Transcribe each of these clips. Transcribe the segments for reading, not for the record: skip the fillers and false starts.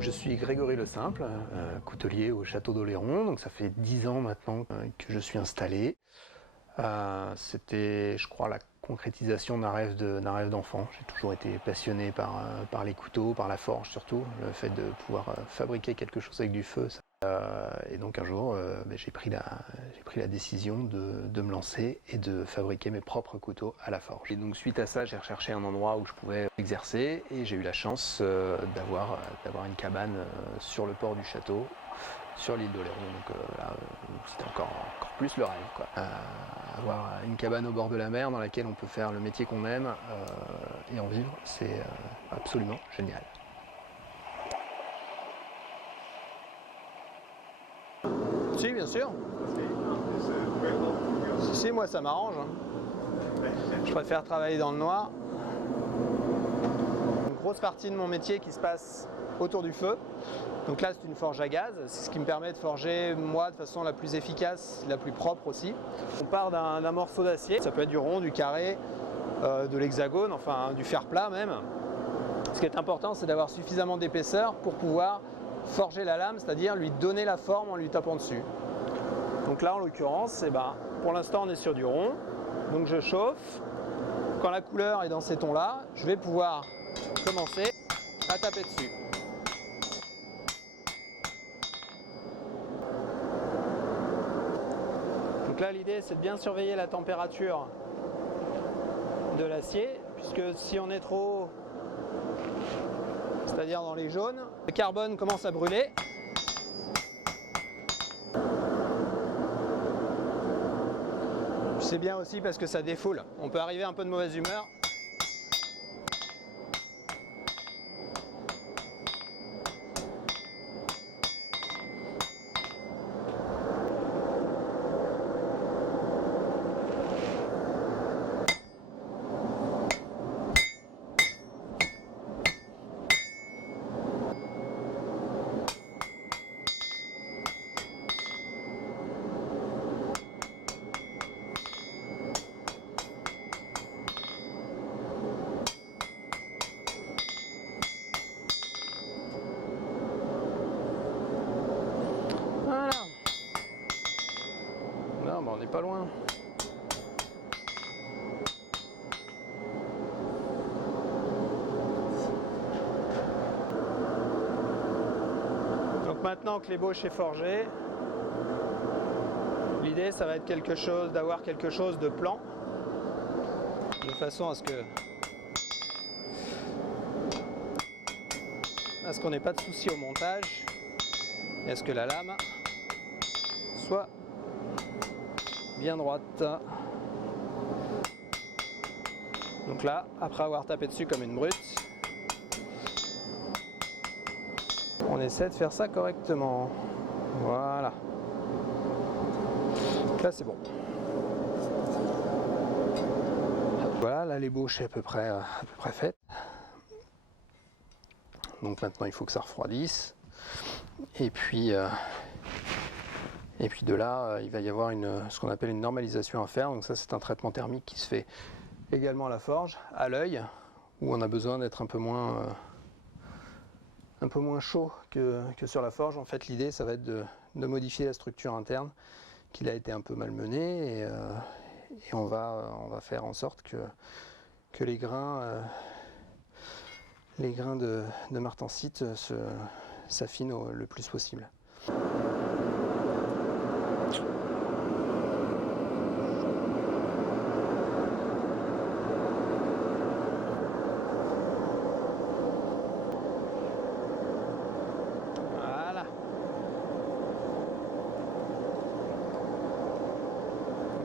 Je suis Grégory Le Simple, coutelier au château d'Oléron, donc ça fait 10 ans maintenant que je suis installé. C'était, je crois, la concrétisation d'un rêve d'enfant. J'ai toujours été passionné par les couteaux, par la forge surtout, le fait de pouvoir fabriquer quelque chose avec du feu. Et donc un jour, j'ai pris la décision de me lancer et de fabriquer mes propres couteaux à la forge. Et donc suite à ça, j'ai recherché un endroit où je pouvais exercer et j'ai eu la chance d'avoir une cabane sur le port du château, sur l'île d'Oléron. Donc là, c'était encore plus le rêve, quoi. Avoir une cabane au bord de la mer dans laquelle on peut faire le métier qu'on aime et en vivre, c'est absolument génial. Si, bien sûr. Si, moi ça m'arrange. Je préfère travailler dans le noir. Une grosse partie de mon métier qui se passe autour du feu. Donc là c'est une forge à gaz, c'est ce qui me permet de forger moi de façon la plus efficace, la plus propre aussi. On part d'un morceau d'acier, ça peut être du rond, du carré, de l'hexagone, enfin du fer plat même. Ce qui est important c'est d'avoir suffisamment d'épaisseur pour pouvoir forger la lame, c'est-à-dire lui donner la forme en lui tapant dessus. Donc là en l'occurrence, pour l'instant on est sur du rond, donc je chauffe. Quand la couleur est dans ces tons-là, je vais pouvoir commencer à taper dessus. Donc là l'idée c'est de bien surveiller la température de l'acier, puisque si on est trop haut, c'est-à-dire dans les jaunes, le carbone commence à brûler. C'est bien aussi parce que ça défoule. On peut arriver un peu de mauvaise humeur. On n'est pas loin. Donc maintenant que l'ébauche est forgée, l'idée ça va être d'avoir quelque chose de plan, de façon à ce qu'on n'ait pas de souci au montage et à ce que la lame soit bien droite. Donc là, après avoir tapé dessus comme une brute, on essaie de faire ça correctement. Voilà. Donc là c'est bon. Voilà, là l'ébauche est à peu près faite. Donc maintenant il faut que ça refroidisse. Et puis de là, il va y avoir ce qu'on appelle une normalisation à faire. Donc ça, c'est un traitement thermique qui se fait également à la forge, à l'œil, où on a besoin d'être un peu moins chaud que sur la forge. En fait, l'idée, ça va être de modifier la structure interne, qu'il a été un peu malmenée, et on va faire en sorte que les grains de martensite s'affinent le plus possible.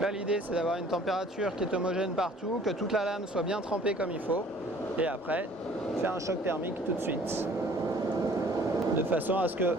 Là l'idée c'est d'avoir une température qui est homogène partout, que toute la lame soit bien trempée comme il faut, et après faire un choc thermique tout de suite, de façon à ce que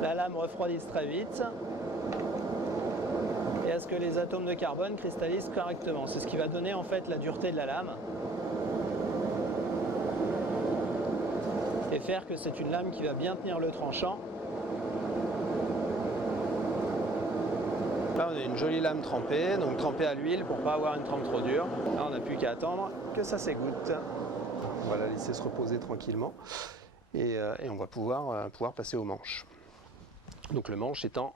la lame refroidisse très vite et à ce que les atomes de carbone cristallisent correctement. C'est ce qui va donner en fait la dureté de la lame et faire que c'est une lame qui va bien tenir le tranchant. Là on a une jolie lame trempée, donc trempée à l'huile pour ne pas avoir une trempe trop dure. Là on n'a plus qu'à attendre que ça s'égoutte. On va la laisser se reposer tranquillement. et on va pouvoir passer au manche. Donc le manche étant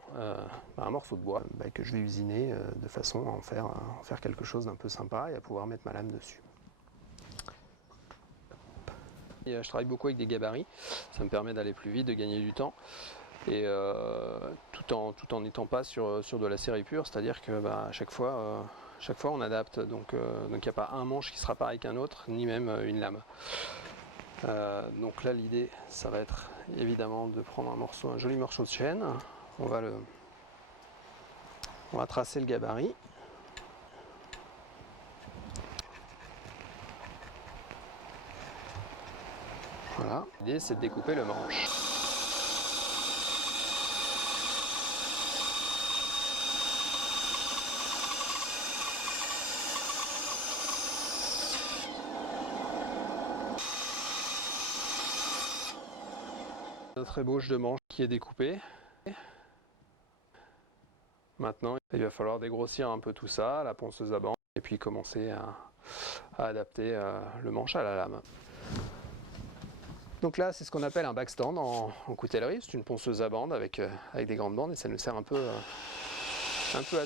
un morceau de bois que je vais usiner de façon à en faire quelque chose d'un peu sympa et à pouvoir mettre ma lame dessus. Et, je travaille beaucoup avec des gabarits, ça me permet d'aller plus vite, de gagner du temps, et tout en n'étant pas sur de la série pure, c'est-à-dire que à chaque fois on adapte, donc il n'y a pas un manche qui sera pareil qu'un autre, ni même une lame. Donc là l'idée ça va être évidemment de prendre un joli morceau de chêne, on va tracer le gabarit. Voilà, l'idée c'est de découper le manche. Notre ébauche de manche qui est découpée. Maintenant, il va falloir dégrossir un peu tout ça, la ponceuse à bande, et puis commencer à adapter le manche à la lame. Donc là, c'est ce qu'on appelle un backstand en coutellerie. C'est une ponceuse à bande avec des grandes bandes et ça nous sert un peu à tout.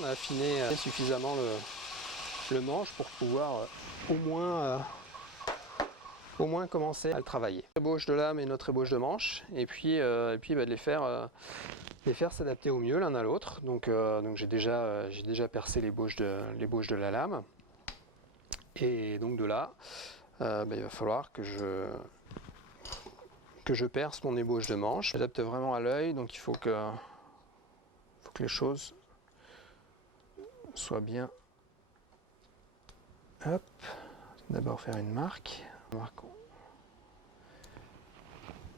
On a affiné suffisamment le manche pour pouvoir au moins commencer à le travailler. Notre ébauche de lame et notre ébauche de manche, et puis de les faire s'adapter au mieux l'un à l'autre. Donc j'ai déjà percé l'ébauche de la lame, et donc de là, il va falloir que je perce mon ébauche de manche. J'adapte vraiment à l'œil, donc il faut que les choses soient bien. Hop, d'abord faire une marque.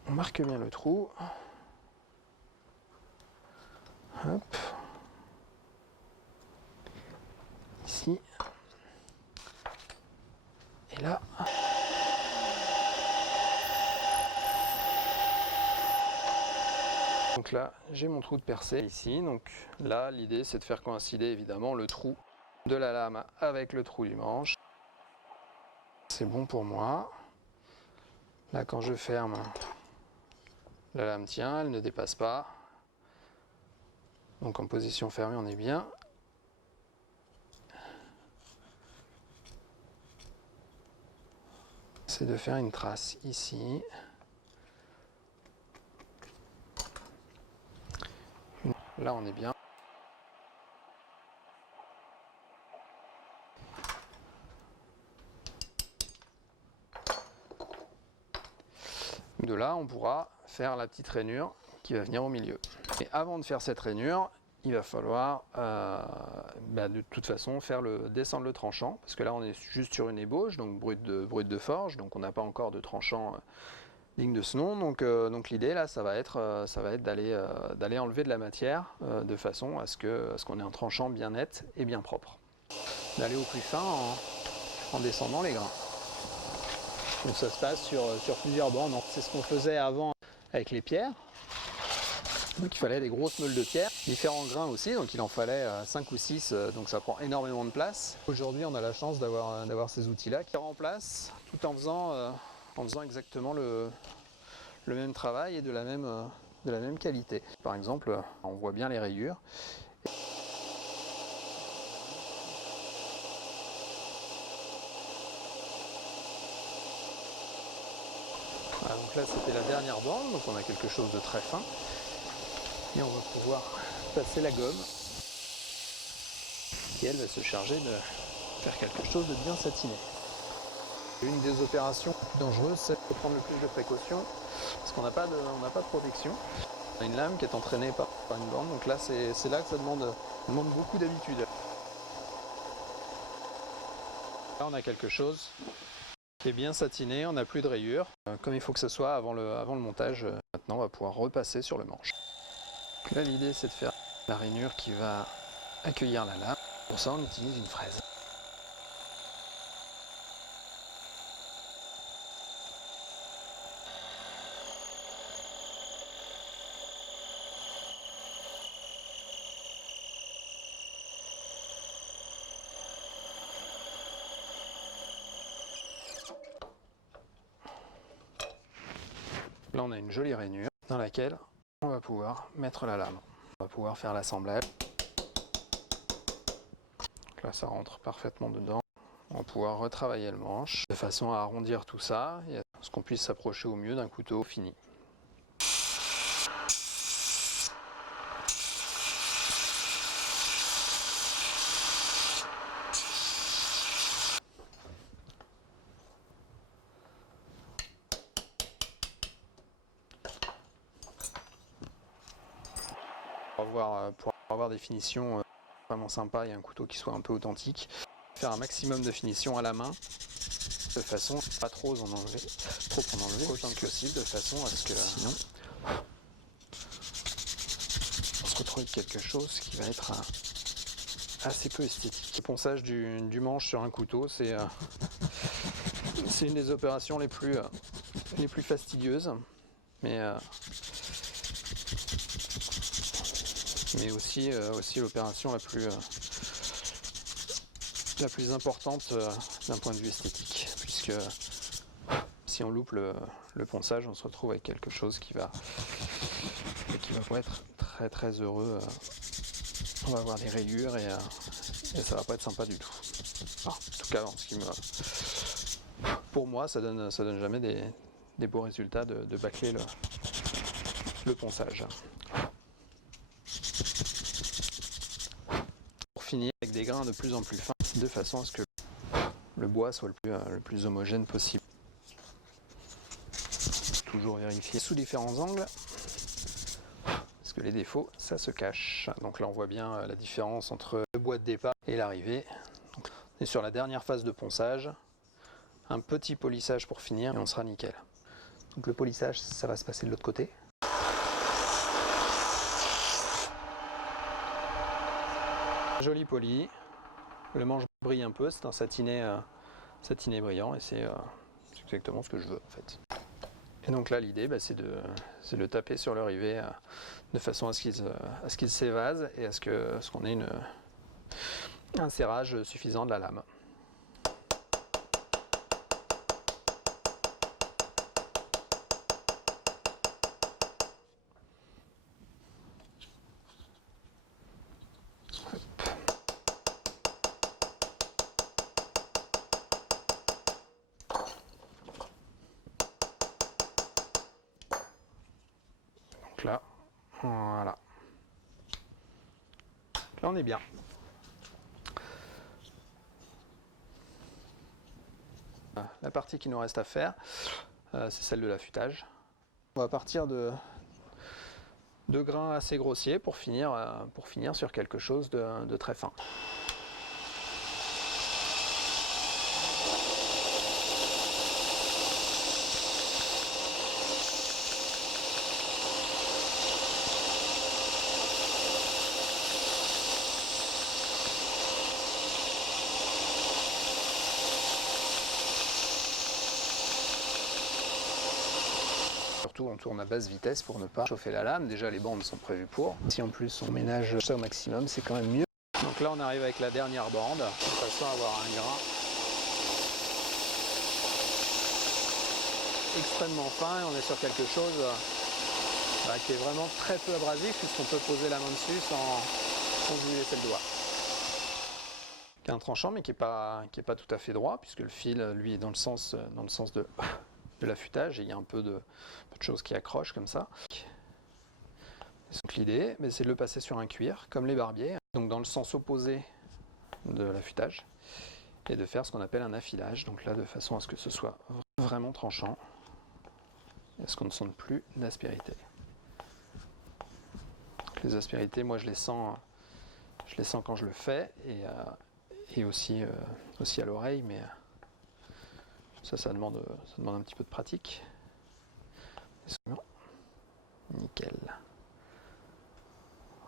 On marque bien le trou. Hop. Ici. Et là. Donc là, j'ai mon trou de percée ici. Donc là, l'idée, c'est de faire coïncider évidemment le trou de la lame avec le trou du manche. C'est bon pour moi. Là, quand je ferme, la lame tient, elle ne dépasse pas. Donc en position fermée, on est bien. C'est de faire une trace ici. Là, on est bien. De là, on pourra faire la petite rainure qui va venir au milieu. Et avant de faire cette rainure, il va falloir de toute façon descendre le tranchant, parce que là on est juste sur une ébauche, donc brute de forge, donc on n'a pas encore de tranchant digne de ce nom. Donc l'idée là, ça va être d'aller enlever de la matière de façon à ce qu'on ait un tranchant bien net et bien propre. D'aller au plus fin en descendant les grains. Donc ça se passe sur plusieurs bandes. C'est ce qu'on faisait avant avec les pierres. Donc il fallait des grosses meules de pierre, différents grains aussi, donc il en fallait 5 ou 6, donc ça prend énormément de place. Aujourd'hui on a la chance d'avoir ces outils-là qui remplacent tout en faisant exactement le même travail et de la même qualité. Par exemple, on voit bien les rayures. Voilà, donc là c'était la dernière bande, donc on a quelque chose de très fin. Et on va pouvoir passer la gomme et elle va se charger de faire quelque chose de bien satiné. Une des opérations dangereuses, c'est de prendre le plus de précautions parce qu'on n'a pas de protection. On a une lame qui est entraînée par une bande, donc là c'est là que ça demande beaucoup d'habitude. Là on a quelque chose qui est bien satiné, on n'a plus de rayures, comme il faut que ce soit avant le montage. Maintenant on va pouvoir repasser sur le manche. Donc là l'idée c'est de faire la rainure qui va accueillir la lame. Pour ça on utilise une fraise. Là on a une jolie rainure dans laquelle on va pouvoir mettre la lame. On va pouvoir faire l'assemblage. Là ça rentre parfaitement dedans. On va pouvoir retravailler le manche de façon à arrondir tout ça et à ce qu'on puisse s'approcher au mieux d'un couteau fini. Pour avoir des finitions vraiment sympas et un couteau qui soit un peu authentique, faire un maximum de finition à la main de façon à pas trop en enlever autant que possible, de façon à ce que sinon on se retrouve avec quelque chose qui va être assez peu esthétique. Le ponçage du manche sur un couteau, c'est une des opérations les plus fastidieuses, mais aussi l'opération la plus importante d'un point de vue esthétique, puisque si on loupe le ponçage, on se retrouve avec quelque chose qui va pas être très très heureux. On va avoir des rayures et ça va pas être sympa du tout. Enfin, en tout cas, pour moi, ça donne jamais des beaux résultats de bâcler le ponçage. Pour finir, avec des grains de plus en plus fins, de façon à ce que le bois soit le plus homogène possible. Toujours vérifier sous différents angles, parce que les défauts, ça se cache. Donc là, on voit bien la différence entre le bois de départ et l'arrivée. On est sur la dernière phase de ponçage. Un petit polissage pour finir et on sera nickel. Donc le polissage, ça va se passer de l'autre côté. Joli poli. Le manche brille un peu, c'est un satiné brillant et c'est exactement ce que je veux en fait. Et donc là l'idée c'est de taper sur le rivet de façon à ce qu'il s'évase et à ce qu'on ait un serrage suffisant de la lame. Donc là, voilà. Là on est bien. La partie qui nous reste à faire, c'est celle de l'affûtage. On va partir de grains assez grossiers pour finir sur quelque chose de très fin. Surtout on tourne à basse vitesse pour ne pas chauffer la lame. Déjà les bandes sont prévues pour. Si en plus on ménage ça au maximum, c'est quand même mieux. Donc là on arrive avec la dernière bande, de façon à avoir un grain extrêmement fin et on est sur quelque chose qui est vraiment très peu abrasif puisqu'on peut poser la main dessus sans lui laisser le doigt. Qui est un tranchant mais qui est pas tout à fait droit puisque le fil lui est dans le sens de l'affûtage et il y a un peu de choses qui accrochent comme ça. Donc l'idée c'est de le passer sur un cuir comme les barbiers, donc dans le sens opposé de l'affûtage et de faire ce qu'on appelle un affilage, donc là de façon à ce que ce soit vraiment tranchant et à ce qu'on ne sente plus d'aspérité. Les aspérités, moi je les sens quand je le fais et aussi à l'oreille, mais ça demande un petit peu de pratique. Nickel.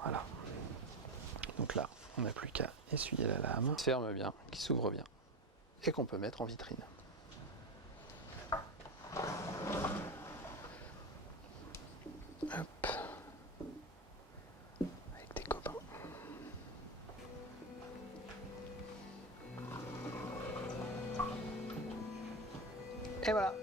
Voilà. Donc là, on n'a plus qu'à essuyer la lame, qui ferme bien, qui s'ouvre bien, et qu'on peut mettre en vitrine. Hop. Avec des copains. Et voilà.